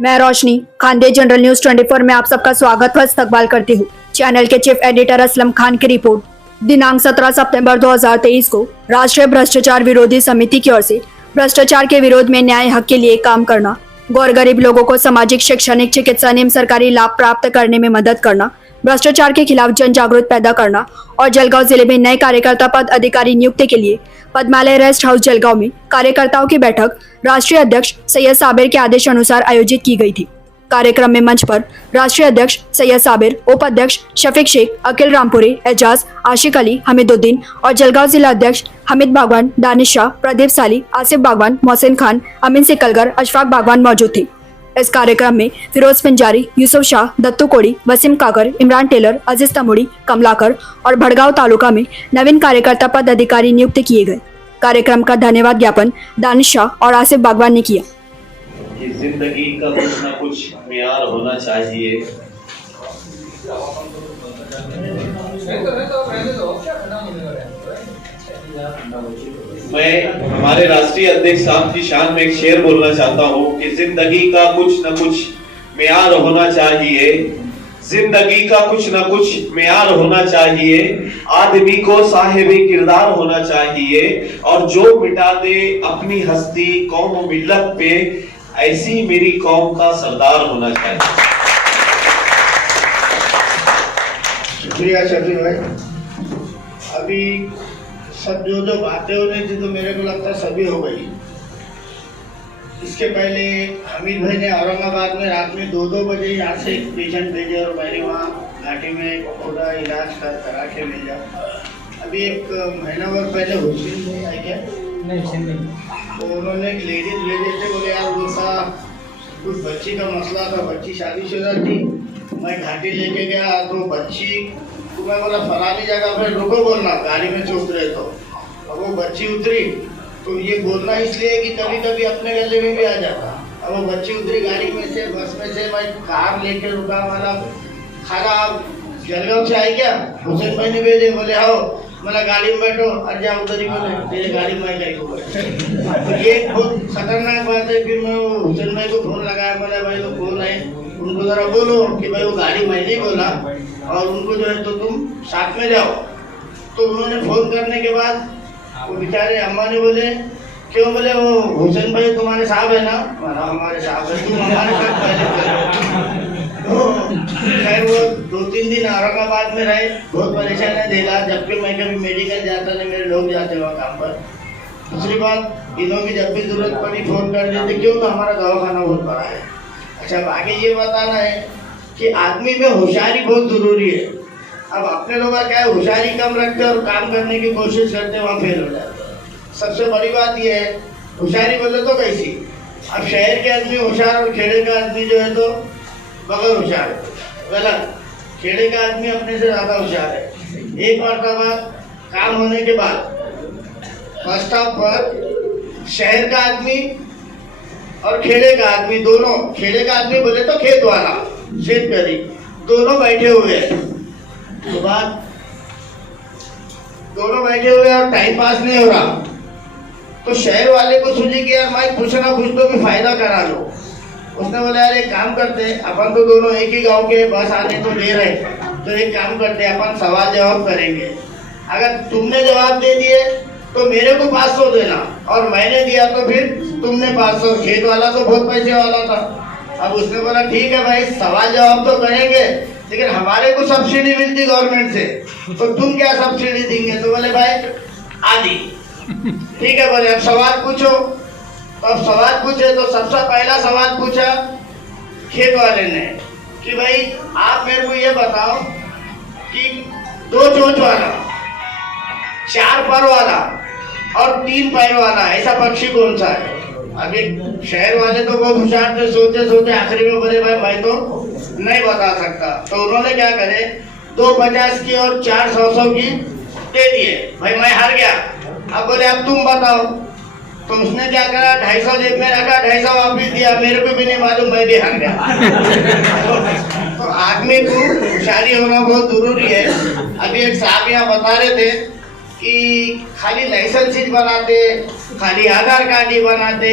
मैं रोशनी Khandesh general news 24 में आप सबका स्वागत व इस्तकबाल करती हूँ। चैनल के चीफ एडिटर असलम खान की रिपोर्ट। दिनांक 17 सितंबर 2023 को राष्ट्रीय भ्रष्टाचार विरोधी समिति की ओर से भ्रष्टाचार के विरोध में न्याय हक के लिए काम करना, गौर गरीब लोगों को सामाजिक, शैक्षणिक, चिकित्सा एवं सरकारी लाभ प्राप्त करने में मदद करना, भ्रष्टाचार के खिलाफ जन जागरूक पैदा करना और जलगांव जिले में नए कार्यकर्ता पद अधिकारी नियुक्ति के लिए पद्मालय रेस्ट हाउस जलगांव में कार्यकर्ताओं की बैठक राष्ट्रीय अध्यक्ष सैयद साबिर के आदेश अनुसार आयोजित की गई थी। कार्यक्रम में मंच पर राष्ट्रीय अध्यक्ष सैयद साबिर, उपाध्यक्ष शफीक शेख, अकिल रामपुरी, एजाज, आशिक अली, हमीदुद्दीन और जलगांव जिला अध्यक्ष हमीद बागवान, दानिश शाह, प्रदीप साली, आसिफ बागवान, मोहसिन खान, अमीन सिकलगर, अशफाक बागवान मौजूद थे। इस कार्यक्रम में फिरोज पिंजारी, यूसुफ शाह, दत्तू कोड़ी, वसीम काकर, इमरान टेलर, अजीज तमुड़ी, कमलाकर और भड़गांव तालुका में नवीन कार्यकर्ता पद अधिकारी नियुक्त किए गए। कार्यक्रम का धन्यवाद ज्ञापन दानिश शाह और आसिफ बागवान ने किया। जिंदगी का कुछ ना कुछ मियार होना चाहिए। मैं हमारे राष्ट्रीय अध्यक्ष साहब की शान में एक शेर बोलना चाहता हूँ कि जिंदगी का कुछ न कुछ मियार होना चाहिए। जिंदगी का कुछ न कुछ मियार होना चाहिए। आदमी को साहिब किरदार होना चाहिए और जो मिटा दे अपनी हस्ती कौम मिल्लत पे, ऐसी मेरी कौम का सरदार होना चाहिए। शुक्रिया शफी भाई। अभी सब जो बातें हो रही थी तो मेरे को लगता सभी हो गई। इसके पहले हमीद भाई ने औरंगाबाद में रात में 2-2 बजे यहाँ से एक पेशेंट भेजे और मैंने वहाँ घाटी में पूरा इलाज करा के भेजा। अभी एक महीना भर पहले हुसैन भाई आए क्या? नहीं, तो उन्होंने एक लेडीज भेजे थे, बोले यार उनका कुछ बच्ची का मसला था, बच्ची शादीशुदा थी। मैं घाटी लेके गया तो बच्ची तो मैं बोला फलानी जगह पे रुको, बोलना गाड़ी में से उतरे तो अब वो बच्ची उतरी तो ये बोलना इसलिए कि कभी कभी अपने गले में भी आ जाता। अब वो बच्ची उतरी गाड़ी में से, बस में से, मैं कार लेके रुका, वाला खाना आप जलगांव से आए क्या? हुसैन भाई ने भेजे, बोले आओ, मतलब गाड़ी में बैठो, अर्जा उधर ही, बोले तेरे गाड़ी में गई हो। तो ये बहुत खतरनाक बात है। फिर मैं हुसैन भाई को फोन लगाया, बोला भाई वो फोन है, उनको जरा बोलो कि भाई वो गाड़ी मैं नहीं बोला और उनको जो है तो तुम साथ में जाओ। तो उन्होंने फोन करने के बाद वो बेचारे अम्मा ने बोले क्यों? बोले वो हुसैन भाई तुम्हारे साहब है ना? हमारे साहब है, तुम हमारे साथ पहले। तो खैर वो 2-3 दिन औरंगाबाद में रहे, बहुत परेशानी देगा। जबकि मैं कभी मेडिकल जाता नहीं, मेरे लोग जाते हुआ काम पर। दूसरी बात, इन्हों की जब भी जरूरत पड़ी फोन कर देते, क्यों? तो हमारा दवाखाना बहुत बड़ा है। अच्छा, आगे ये बताना है कि आदमी में होशियारी बहुत जरूरी है। अब अपने लोग क्या है, होशियारी कम रखते और काम करने की कोशिश करते, वहाँ फेल हो जाते हैं। सबसे बड़ी बात ये है, होशियारी बोले तो कैसी? अब शहर के आदमी होशियार और खेड़े का आदमी जो है तो बगैर होशियार है, गलत। खेड़े का आदमी अपने से ज़्यादा होशियार है। एक मरतबा काम होने के बाद बस स्टॉप पर शहर का आदमी और खेड़े का आदमी दोनों, खेड़े का आदमी बोले तो खेत वाला, शेतकरी, दोनों बैठे हुए हैं। तो बात दोनों बैठे हुए और टाइम पास नहीं हो रहा, तो शहर वाले को सूझी कि यार मैं कुछ ना कुछ तो भी फायदा करा लो। उसने बोला यार एक काम करते, अपन तो दोनों एक ही गांव के, बस आने तो दे रहे, तो एक काम करते अपन सवाल जवाब करेंगे। अगर तुमने जवाब दे दिए तो मेरे को 500 देना और मैंने दिया तो फिर तुमने 500। खेत वाला तो बहुत पैसे वाला था। अब उसने बोला ठीक है भाई, सवाल जवाब तो करेंगे, लेकिन हमारे को सब्सिडी मिलती गवर्नमेंट से, तो तुम क्या सब्सिडी देंगे? तो बोले भाई आधी। ठीक है, बोले अब सवाल पूछो। तो अब सवाल पूछे तो सबसे पहला सवाल पूछा खेत वाले ने कि भाई आप मेरे को ये बताओ कि 2 चोंच वाला, 4 पर वाला और 3 पैर वाला ऐसा पक्षी कौन सा है? अभी शहर वाले तो बहुत होशियार थे, सोचे सोचे आखिरी में बोले भाई मैं तो नहीं बता सकता। तो उन्होंने क्या करे, 2 50 की और 4 100 की दे दिए। भाई मैं हार गया। अब बोले अब तुम बताओ। तो उसने क्या करा, 250 जेब में रखा, 250 वापिस दिया। मेरे को भी नहीं मालूम, मैं भी हार गया। तो आदमी को होशियारी होना बहुत जरूरी है। अभी एक साहब यहाँ बता रहे थे कि खाली लाइसेंस बनाते, खाली आधार कार्ड ही बनाते,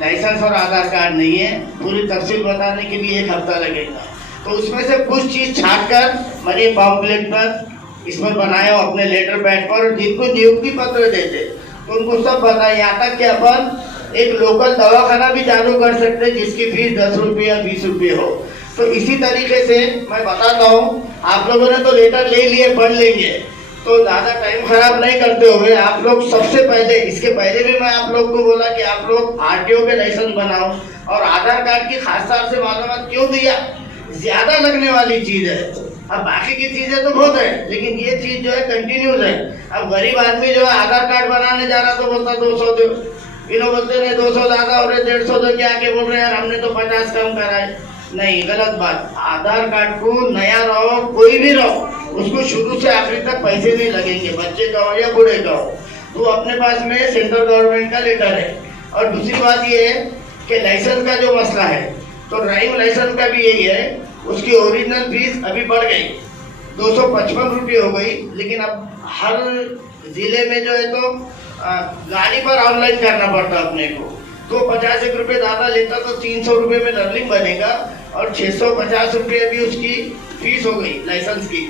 लाइसेंस और आधार कार्ड नहीं है, पूरी तफसील बताने के लिए 1 हफ्ता लगेगा। तो उसमें से कुछ चीज़ छाट कर मैंने पॉम्पलेट पर इसमें बनाया अपने लेटर पैड पर, जिनको नियुक्ति पत्र देते तो उनको सब बताया, यहाँ तक कि अपन एक लोकल दवाखाना भी चालू कर सकते हैं जिसकी फीस 10 रुपये या 20 रुपये हो। तो इसी तरीके से मैं बताता हूँ, आप लोगों ने तो लेटर ले लिए, पढ़ लेंगे, तो ज़्यादा टाइम खराब नहीं करते हुए आप लोग सबसे पहले, इसके पहले भी मैं आप लोग को बोला कि आप लोग आरटीओ के लाइसेंस बनाओ, और आधार कार्ड की खास तौर से मालूमात क्यों दिया, ज्यादा लगने वाली चीज है। अब बाकी की चीजें तो बहुत है, लेकिन ये चीज जो है कंटिन्यूस है। अब गरीब आदमी जो है आधार कार्ड बनाने जा रहा तो बोलता 200 दो, इन्हों बोलते रहे 200 ज्यादा हो रहे, 150 दो, क्या आके बोल रहे हैं यार हमने तो 50 कम करा है। नहीं, गलत बात। आधार कार्ड को नया रहो, कोई भी रहो, उसको शुरू से आखिरी तक पैसे नहीं लगेंगे, बच्चे का हो या बूढ़े का हो। तो अपने पास में सेंट्रल गवर्नमेंट का लेटर है। और दूसरी बात ये है कि लाइसेंस का जो मसला है, तो ड्राइविंग लाइसेंस का भी यही है, उसकी ओरिजिनल फीस अभी बढ़ गई, 255 रुपये हो गई, लेकिन अब हर जिले में जो है तो गाड़ी पर ऑनलाइन करना पड़ता अपने को, तो 50 रुपये ज़्यादा लेता तो 300 रुपये में लर्निंग बनेगा, और 650 रुपये भी उसकी फीस हो गई लाइसेंस की,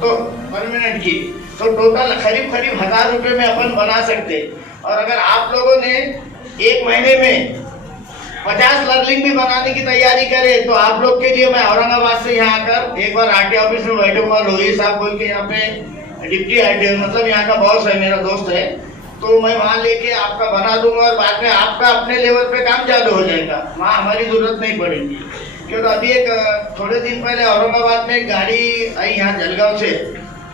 तो परमानेंट की। तो टोटल करीब 1000 रुपये में अपन बना सकते। और अगर आप लोगों ने 1 महीने में 50 लर्निंग भी बनाने की तैयारी करे, तो आप लोग के लिए मैं औरंगाबाद से यहाँ आकर एक बार आरटीओ ऑफिस में बैठूंगा, लोही साहब बोल के यहाँ पे डिप्टी आरटीओ, मतलब यहाँ का बॉस है, मेरा दोस्त है, तो मैं वहाँ लेके आपका बना दूंगा, और बाद में आपका अपने लेवल पे काम चालू हो जाएगा, वहाँ हमारी जरूरत नहीं पड़ेगी। क्योंकि अभी एक थोड़े दिन पहले औरंगाबाद में एक गाड़ी आई यहाँ जलगांव से,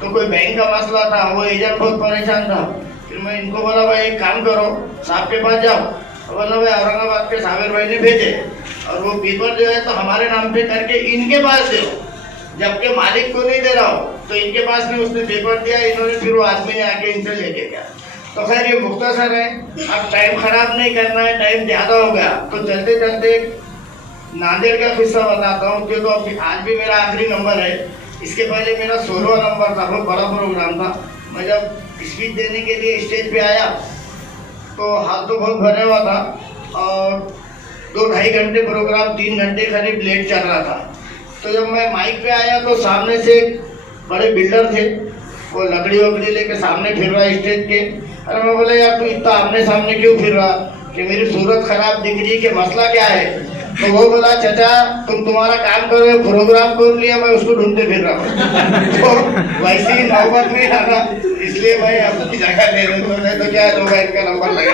तो कोई बैंक का मसला था, वो एजेंट बहुत परेशान था। फिर मैं इनको बोला भाई एक काम करो, साहब के पास जाओ, बोला भाई औरंगाबाद के साबिर भाई ने भेजे, और वो पेपर जो है तो हमारे नाम पे करके इनके पास दो, जबकि मालिक को नहीं दे रहा हो, तो इनके पास में उसने पेपर दिया, इन्होंने फिर वो आदमी ने आके इनसे लेके गया। तो खैर ये मुख्तसर है, अब टाइम खराब नहीं करना है, टाइम ज़्यादा हो गया, तो चलते चलते नांदेड़ का किस्सा बताता हूँ, क्योंकि तो आज भी मेरा आखिरी नंबर है। इसके पहले मेरा 16वां नंबर था, बहुत बड़ा प्रोग्राम था। मैं जब स्पीच देने के लिए स्टेज पे आया तो हाथ तो बहुत भरा हुआ था, और 2-2.5 घंटे प्रोग्राम 3 घंटे करीब लेट चल रहा था। तो जब मैं माइक पे आया तो सामने से बड़े बिल्डर थे, वो लकड़ी वकड़ी लेके सामने फिर रहा स्टेज के। अरे मैं बोला यार तू इतना आमने सामने क्यों फिर रहा, कि मेरी सूरत खराब दिख रही है, कि मसला क्या है। तो वो बोला चाचा तुम्हारा काम करो, प्रोग्राम कौन लिया, मैं उसको ढूंढते फिर रहा हूँ। तो वैसे ही नौबत नहीं आना, इसलिए मैं अपनी जगह ले रहा हूँ, नहीं तो क्या है, 2 बाइक का नंबर लगा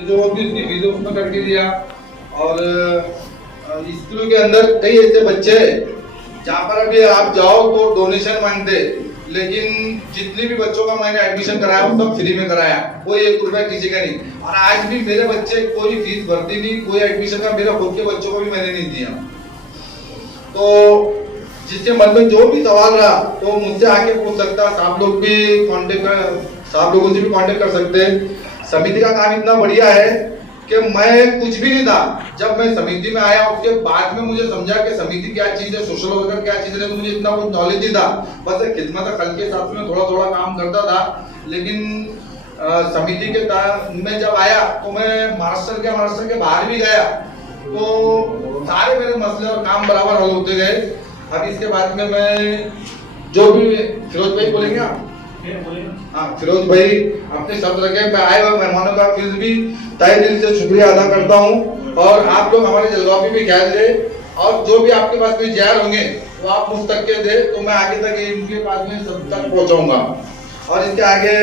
जो अपनी वीडियो उसमें करके दिया। और स्कूल के अंदर कई ऐसे बच्चे जहाँ पर अभी आप जाओ तो डोनेशन मांगते, लेकिन जितने भी बच्चों का मैंने एडमिशन कराया वो सब फ्री में कराया, कोई 1 रुपया किसी का नहीं। और आज भी मेरे बच्चे कोई फीस भरती नहीं, कोई एडमिशन का मेरा खुद के बच्चों को भी मैंने नहीं दिया। तो जिसके मन में जो भी सवाल रहा तो मुझसे आके पूछ सकता, आप लोग भी आप लोगों से भी कांटेक्ट कर सकते हैं। समिति का काम इतना बढ़िया है कि मैं कुछ भी नहीं था, जब मैं समिति में आया उसके बाद में मुझे समझा कि समिति क्या चीज है, सोशल वर्कर क्या चीज है। तो मुझे इतना कुछ नॉलेज नहीं था, बस खिदमत खल के साथ में थोड़ा थोड़ा काम करता था। लेकिन समिति के में जब आया तो मैं महाराष्ट्र के बाहर भी गया, तो सारे मेरे मसले और काम बराबर हल होते गए। अब इसके बाद में मैं जो भी फिरोज भाई बोलेंगे आप, हाँ फिरोज भाई अपने शब्द रखे, मैं आए हुए मेहमानों का फिर भी तहे दिल से शुक्रिया अदा करता हूँ। और आप लोग हमारे जलगांव पे भी ख्याल दे, और जो भी आपके पास में जैल होंगे वो आप मुझ तक के दे, तो मैं आगे तक इनके पास में सब तक पहुँचाऊंगा। और इसके आगे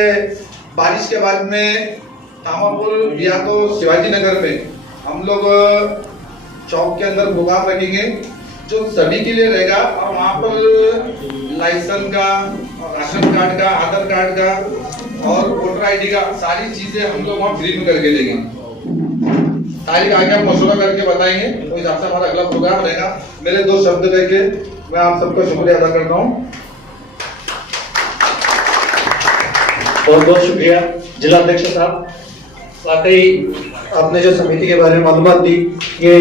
बारिश के बाद में तामापुर या तो शिवाजी नगर में हम लोग चौक के अंदर प्रोग्राम रखेंगे जो सभी के लिए रहेगा, और वहाँ पर लाइसेंस का, राशन कार्ड का, आधार कार्ड का और वोटर आईडी का सारी चीजें हम लोग वहाँ फ्री में करके देंगे। तारीख आगे हम मशवरा करके बताएंगे, तो हिसाब से हमारा अगला प्रोग्राम रहेगा। मेरे 2 शब्द लेके मैं आप सबका शुक्रिया अदा करता हूँ। बहुत बहुत शुक्रिया जिला अध्यक्ष साहब, वाकई आपने जो समिति के बारे में मालूमात दी, ये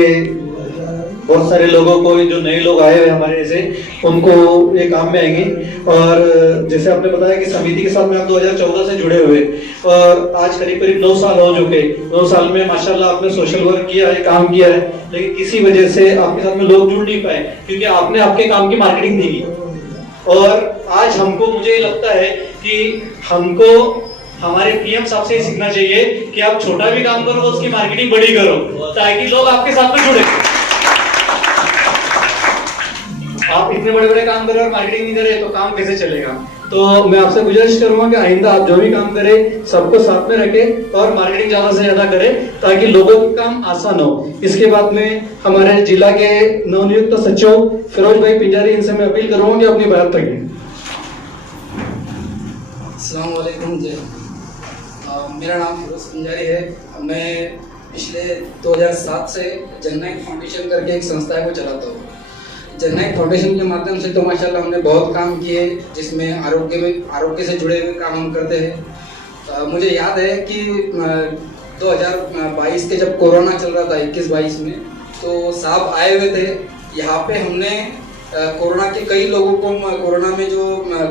बहुत सारे लोगों को, जो नए लोग आए हुए हमारे जैसे, उनको ये काम में आएंगे। और जैसे आपने बताया कि समिति के साथ में आप 2014 से जुड़े हुए और आज करीब करीब 9 साल हो चुके। 9 साल में माशाल्लाह आपने सोशल वर्क किया है, काम किया है, लेकिन किसी वजह से आपके साथ में लोग जुड़ नहीं पाए क्योंकि आपने आपके काम की मार्केटिंग नहीं की। और आज हमको, मुझे लगता है कि हमको हमारे पीएम साहब से सीखना चाहिए कि आप छोटा भी काम करो, उसकी मार्केटिंग बड़ी करो ताकि लोग आपके साथ में जुड़े। आप इतने बड़े बड़े काम कर रहे और मार्केटिंग नहीं कर रहे तो काम कैसे चलेगा। तो मैं आपसे गुजारिश करूंगा कि आइंदा आप जो भी काम करें सबको साथ में रखें और मार्केटिंग ज्यादा से ज्यादा करें ताकि लोगों का काम आसान हो। इसके बाद में हमारे जिला के नवनियुक्त सचिव फिरोज भाई पिंजारी, इनसे मैं अपील करूंगा कि अपनी बात रखें। अस्सलाम वालेकुम जी। मेरा नाम फिरोज पिंजारी है। मैं पिछले 2007 से जननायक फाउंडेशन करके एक संस्था है वो चलाता हूँ। जननायक फाउंडेशन के माध्यम से तो माशाल्लाह हमने बहुत काम किए, जिसमें आरोग्य से जुड़े हुए काम हम करते हैं। मुझे याद है कि 2022 के जब कोरोना चल रहा था 21-22 में, तो साहब आए हुए थे यहाँ पे। हमने कोरोना के कई लोगों को, कोरोना में जो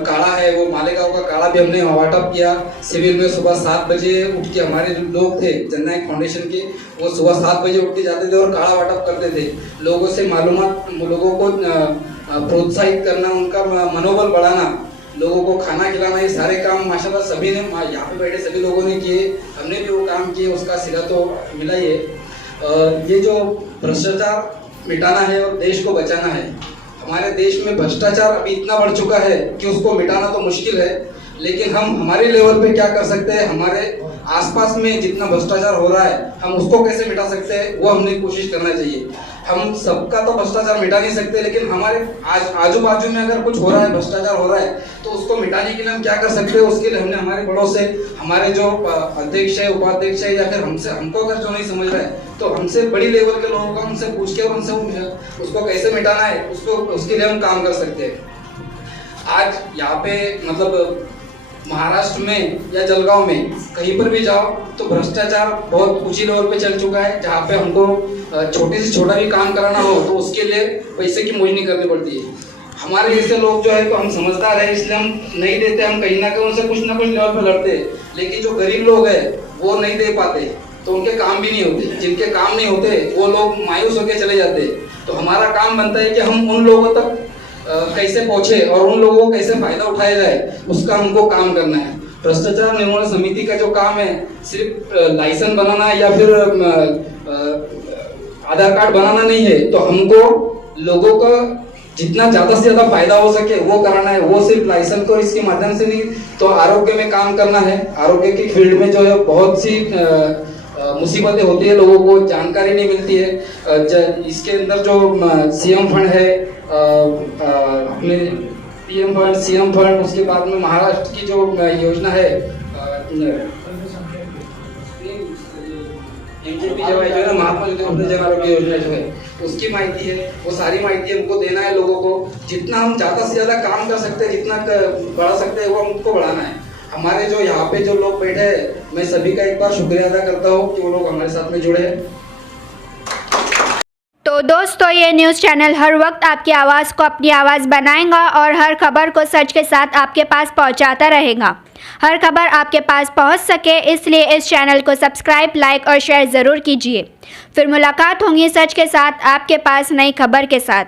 काढ़ा है वो मालेगांव का काढ़ा भी हमने वाटअप किया सिविल में। सुबह 7 बजे उठ के हमारे जो लोग थे जननायक फाउंडेशन के, वो सुबह 7 बजे उठ के जाते थे और काढ़ा वाटअप करते थे। लोगों से मालूमात, लोगों को प्रोत्साहित करना, उनका मनोबल बढ़ाना, लोगों को खाना खिलाना, ये सारे काम माशाल्लाह सभी ने, यहाँ पे बैठे सभी लोगों ने किए। हमने भी वो काम किए, उसका सिला तो मिला ही है। ये जो भ्रष्टाचार मिटाना है और देश को बचाना है। हमारे देश में भ्रष्टाचार अभी इतना बढ़ चुका है कि उसको मिटाना तो मुश्किल है, लेकिन हम हमारे लेवल पे क्या कर सकते हैं, हमारे आसपास में जितना भ्रष्टाचार हो रहा है हम उसको कैसे मिटा सकते हैं वो हमने कोशिश करना चाहिए। हम सबका तो भ्रष्टाचार मिटा नहीं सकते, लेकिन हमारे आजू बाजू में अगर कुछ हो रहा है, भ्रष्टाचार हो रहा है, तो उसको मिटाने के लिए हम क्या कर सकते हैं, उसके लिए हमने हमारे बड़ों से, हमारे जो अध्यक्ष है, उपाध्यक्ष है, या फिर हमको अगर जो नहीं समझ रहा है तो हमसे बड़ी लेवल के लोगों को हमसे पूछ के और उनसे उसको कैसे मिटाना है उसके लिए हम काम कर सकते हैं। आज यहाँ पे मतलब महाराष्ट्र में या जलगांव में कहीं पर भी जाओ तो भ्रष्टाचार बहुत ऊंची लेवल पे चल चुका है, जहाँ पे हमको छोटे से छोटा भी काम कराना हो तो उसके लिए पैसे की मोजनी करनी पड़ती है। हमारे जैसे लोग जो है तो हम समझदार है, इसलिए हम नहीं देते, हम कहीं ना कहीं उनसे कुछ ना कुछ लेवल पे लड़ते हैं। लेकिन जो गरीब लोग है वो नहीं दे पाते तो उनके काम भी नहीं होते। जिनके काम नहीं होते वो लोग मायूस होकर चले जाते। तो हमारा काम बनता है कि हम उन लोगों तक कैसे पहुंचे और उन लोगों को कैसे फायदा उठाया जाए, उसका हमको काम करना है। भ्रष्टाचार निर्मूलन समिति का जो काम है सिर्फ लाइसेंस बनाना या फिर आधार कार्ड बनाना नहीं है, तो हमको लोगों का जितना ज्यादा से ज्यादा फायदा हो सके वो कराना है। वो सिर्फ लाइसेंस को इसके माध्यम से नहीं, तो आरोग्य में काम करना है। आरोग्य की फील्ड में जो है बहुत सी मुसीबतें होती है, लोगों को जानकारी नहीं मिलती है। इसके अंदर जो सीएम फंड है, अपने पीएम फंड, सीएम फंड, उसके बाद में महाराष्ट्र की जो योजना है महात्मा ज्योति जन आरोग्य योजना जो है उसकी माहिती है, वो सारी माहिती हमको देना है लोगों को। जितना हम ज्यादा से ज्यादा काम कर सकते हैं, जितना बढ़ा सकते हैं, वो हमको बढ़ाना है। हमारे जो यहाँ पे जो लोग बैठे हैं, मैं सभी का एक बार शुक्रिया अदा करता हूँ कि वो लोग हमारे साथ में जुड़े हैं। तो दोस्तों, ये न्यूज़ चैनल हर वक्त आपकी आवाज़ को अपनी आवाज़ बनाएगा और हर खबर को सच के साथ आपके पास पहुंचाता रहेगा। हर खबर आपके पास पहुंच सके इसलिए इस चैनल को सब्सक्राइब, लाइक और शेयर ज़रूर कीजिए। फिर मुलाकात होंगी सच के साथ आपके पास नई खबर के साथ।